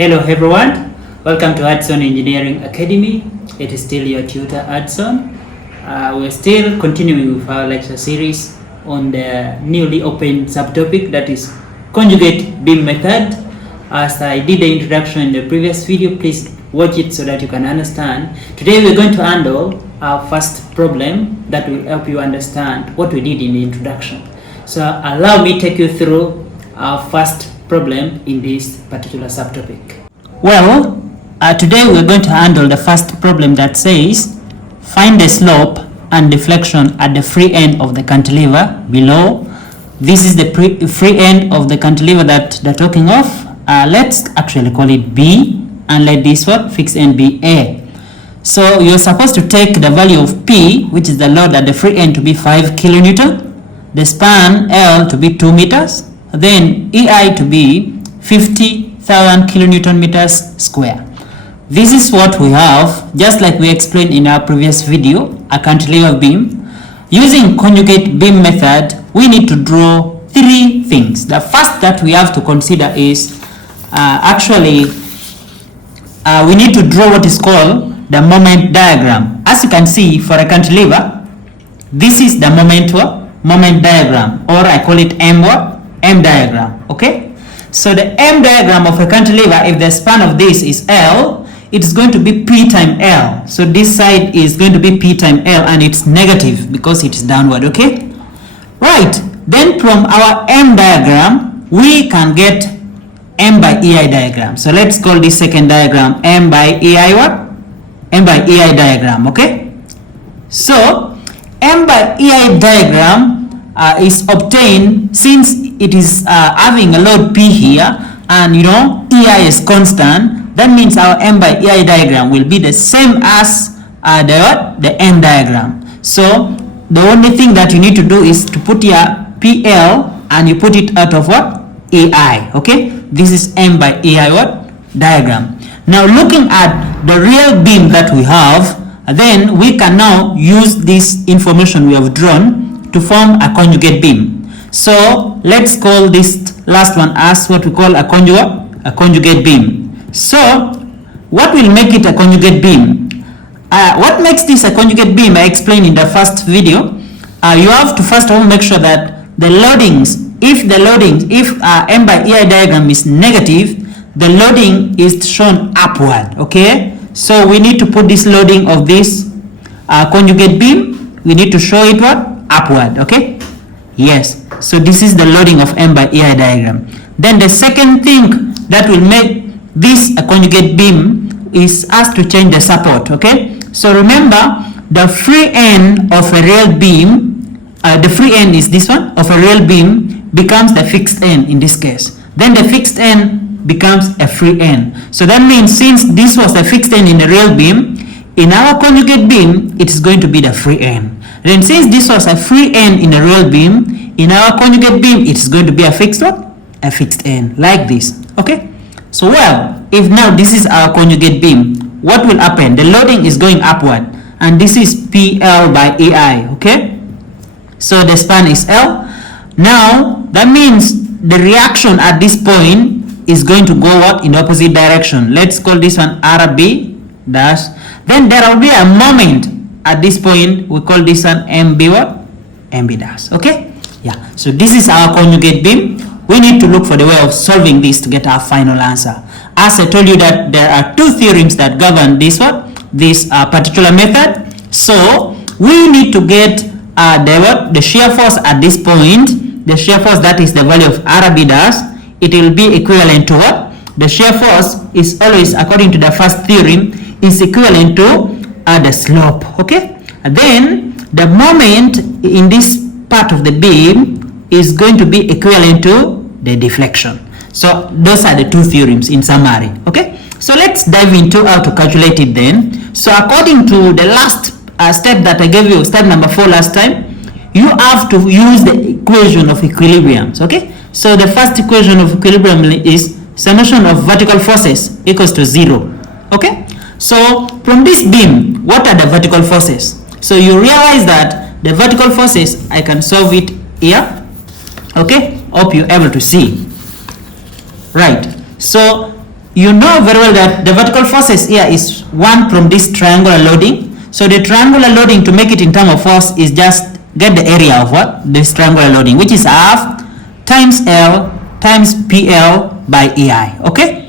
Hello everyone, welcome to Hudson Engineering Academy. It is still your tutor Hudson. We're still continuing with our lecture series on the newly opened subtopic, that is conjugate beam method. As I did the introduction in the previous video, please watch it so that you can understand. Today we're going to handle our first problem that will help you understand what we did in the introduction. So allow me take you through our first problem in this particular subtopic. Well, today we're going to handle the first problem that says find the slope and deflection at the free end of the cantilever below. This is the free end of the cantilever that they're talking of. Let's actually call it B and let this one fixed end be A. So you're supposed to take the value of P, which is the load at the free end, to be 5 kilonewton, the span L to be 2 meters, then EI to be 50,000 kilonewton meters square. This is what we have, just like we explained in our previous video, a cantilever beam. Using conjugate beam method, we need to draw three things. The first that we have to consider is we need to draw what is called the moment diagram. As you can see, for a cantilever, this is the moment diagram, or I call it M diagram. Okay, so the M diagram of a cantilever, if the span of this is L, it's going to be P times L. So this side is going to be P times L, and it's negative because it is downward. Okay, right. Then from our M diagram, we can get M by EI diagram. So let's call this second diagram M by EI M by EI diagram. Okay, so M by EI diagram is obtained since it is having a load P here, and EI is constant. That means our M by EI diagram will be the same as the M diagram. So the only thing that you need to do is to put here PL and you put it out of what? EI. Okay, this is M by EI diagram. Now looking at the real beam that we have, then we can now use this information we have drawn to form a conjugate beam. So let's call this last one as what we call a conjugate beam. So what will make it a conjugate beam? What makes this a conjugate beam, I explained in the first video. You have to first of all make sure that the loadings, if M by EI diagram is negative, the loading is shown upward. Okay, so we need to put this loading of this conjugate beam, we need to show it what? Upward. Okay, yes, so this is the loading of M by EI diagram. Then the second thing that will make this a conjugate beam is us to change the support. Okay, so remember the free end of a real beam, the free end is this one of a real beam, becomes the fixed end in this case. Then the fixed end becomes a free end. So that means since this was a fixed end in the real beam, in our conjugate beam it is going to be the free end. Then since this was a free end in a real beam, in our conjugate beam it is going to be a fixed end, like this. Okay, so well, if now this is our conjugate beam, what will happen? The loading is going upward, and this is PL by EI. Okay, so the span is L. Now that means the reaction at this point is going to go what? In the opposite direction. Let's call this one RB dash. Then there will be a moment at this point, we call this one MB dash. Okay, yeah, so this is our conjugate beam. We need to look for the way of solving this to get our final answer. As I told you that there are two theorems that govern this particular method. So we need to get the shear force at this point. The shear force, that is the value of RB dash, it will be equivalent to what? The shear force is always, according to the first theorem, is equivalent to the slope. Okay, and then the moment in this part of the beam is going to be equivalent to the deflection. So those are the two theorems in summary. Okay, so let's dive into how to calculate it then. So according to the last step that I gave you, step number 4 last time, you have to use the equation of equilibrium. Okay, so the first equation of equilibrium is summation of vertical forces equals to 0. Okay, so from this beam, what are the vertical forces? So you realize that the vertical forces, I can solve it here. Okay, hope you're able to see. Right, so you know very well that the vertical forces here is 1 from this triangular loading. So the triangular loading, to make it in terms of force, is just get the area of what? This triangular loading, which is half times L times PL by EI. Okay?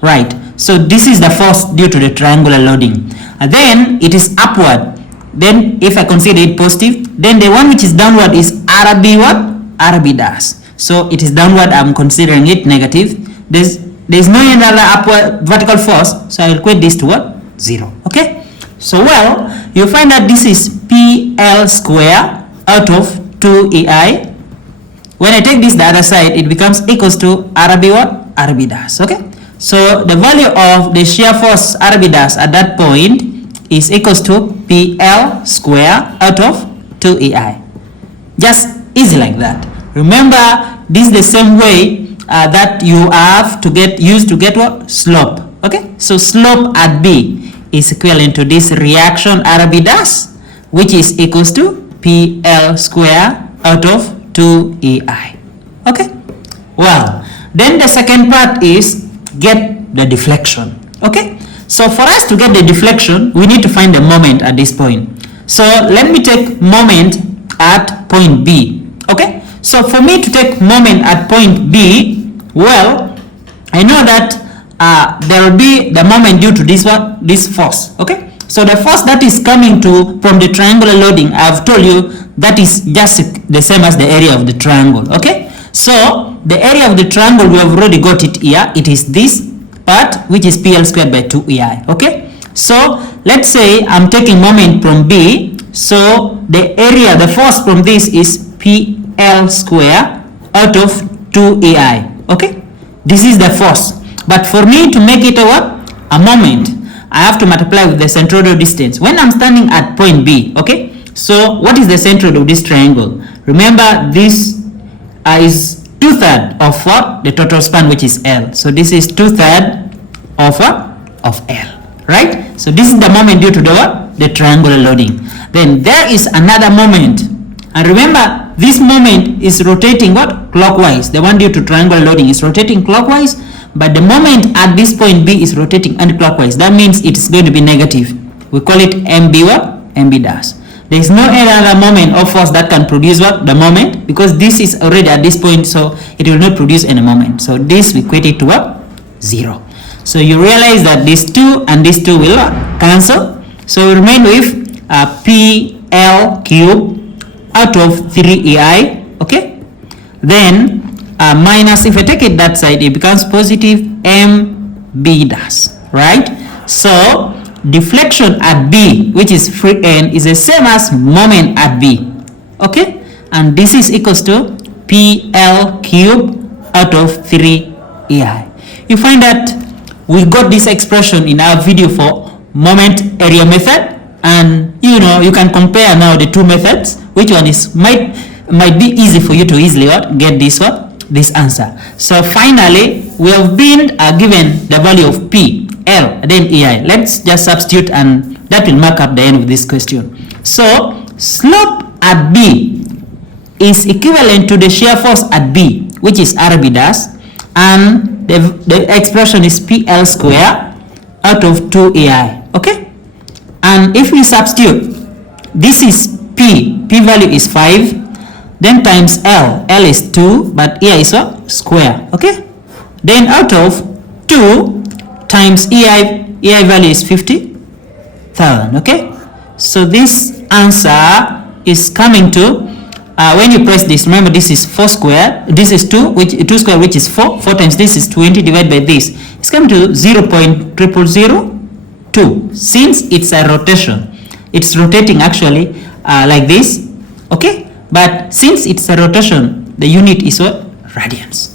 Right. So this is the force due to the triangular loading. And then it is upward. Then if I consider it positive, then the one which is downward is RB what? RB dash. So it is downward, I'm considering it negative. There's no other upward vertical force, so I will equate this to what? 0. Okay? So well, you find that this is PL square out of 2EI. When I take this the other side, it becomes equals to RB what? RB dash. Okay? So the value of the shear force RB dash at that point is equals to PL square out of 2EI. Just easy like that. Remember, this is the same way that you have to used to get what? Slope. Okay? So slope at B is equivalent to this reaction RB dash, which is equals to PL square out of 2EI. Okay? Well, then the second part is get the deflection. Okay? So for us to get the deflection, we need to find the moment at this point. So let me take moment at point B. Okay? So for me to take moment at point B, well, I know that there will be the moment due to this force. Okay? So the force that is coming from the triangular loading, I've told you that is just the same as the area of the triangle. Okay? So the area of the triangle, we have already got it here. It is this part, which is PL squared by 2EI. Okay? So let's say I'm taking moment from B. So the area, the force from this is PL square out of 2EI. Okay? This is the force. But for me to make it a moment, I have to multiply with the centroidal distance. When I'm standing at point B, okay? So what is the centroid of this triangle? Remember, this is 2/3 of what? The total span, which is L. So this is 2/3 of L, right? So this is the moment due to the triangular loading. Then there is another moment. And remember, this moment is rotating what? Clockwise. The one due to triangular loading is rotating clockwise, but the moment at this point B is rotating anti-clockwise. That means it is going to be negative. We call it MB what? MB dash. There is no any other moment of force that can produce what? The moment, because this is already at this point, so it will not produce any moment. So this we equate it to what? 0. So you realize that these 2 and these 2 will cancel. So we remain with PL cube out of 3EI. Okay? Then minus, if I take it that side, it becomes positive MB dash, right? So deflection at B, which is free end, is the same as moment at B. Okay? And this is equals to PL cube out of 3EI. You find that we got this expression in our video for moment area method, and you can compare now the two methods. Which one is might be easy for you to easily get this answer. So finally, we have been given the value of P, L, then EI. Let's just substitute, and that will mark up the end of this question. So slope at B is equivalent to the shear force at B, which is RB dash, and the expression is PL square out of 2EI. Okay? And if we substitute, this is P value is 5, then times L is 2, but here is a square. Okay? Then out of 2 times EI value is 50,000. Okay? So this answer is coming to, when you press this, remember this is 4 square, this is 2, 2 square, which is 4 times this is 20 divided by this. It's coming to 0.0002. Since it's a rotation, it's rotating actually like this. Okay? But since it's a rotation, the unit is what? Radians.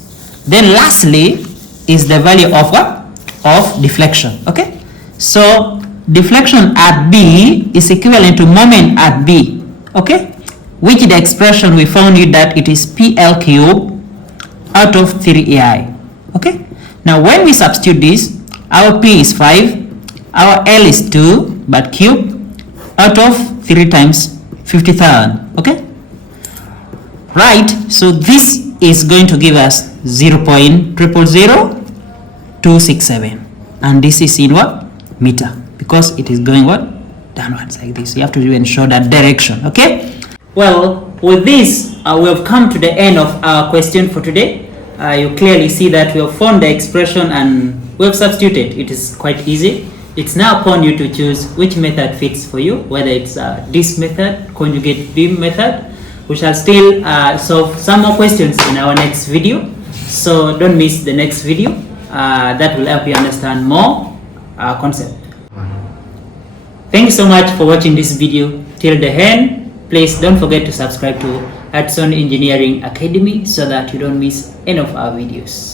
Then lastly is the value of what? Of deflection. Okay? So deflection at B is equivalent to moment at B. Okay? Which the expression we found it that it is PL cube out of 3EI. Okay? Now when we substitute this, our P is 5, our L is 2, but cube out of 3 times 50,000. Okay? Right, so this is going to give us 0.000 267, and this is in what? Meter, because it is going what? Downwards like this. You have to ensure that direction. Okay, well, with this we have come to the end of our question for today. You clearly see that we have found the expression and we have substituted. It is quite easy. It's now upon you to choose which method fits for you, whether it's this method, conjugate beam method. We shall still solve some more questions in our next video, so don't miss the next video. That will help you understand more concept. Thank you so much for watching this video till the end. Please don't forget to subscribe to Hudson Engineering Academy so that you don't miss any of our videos.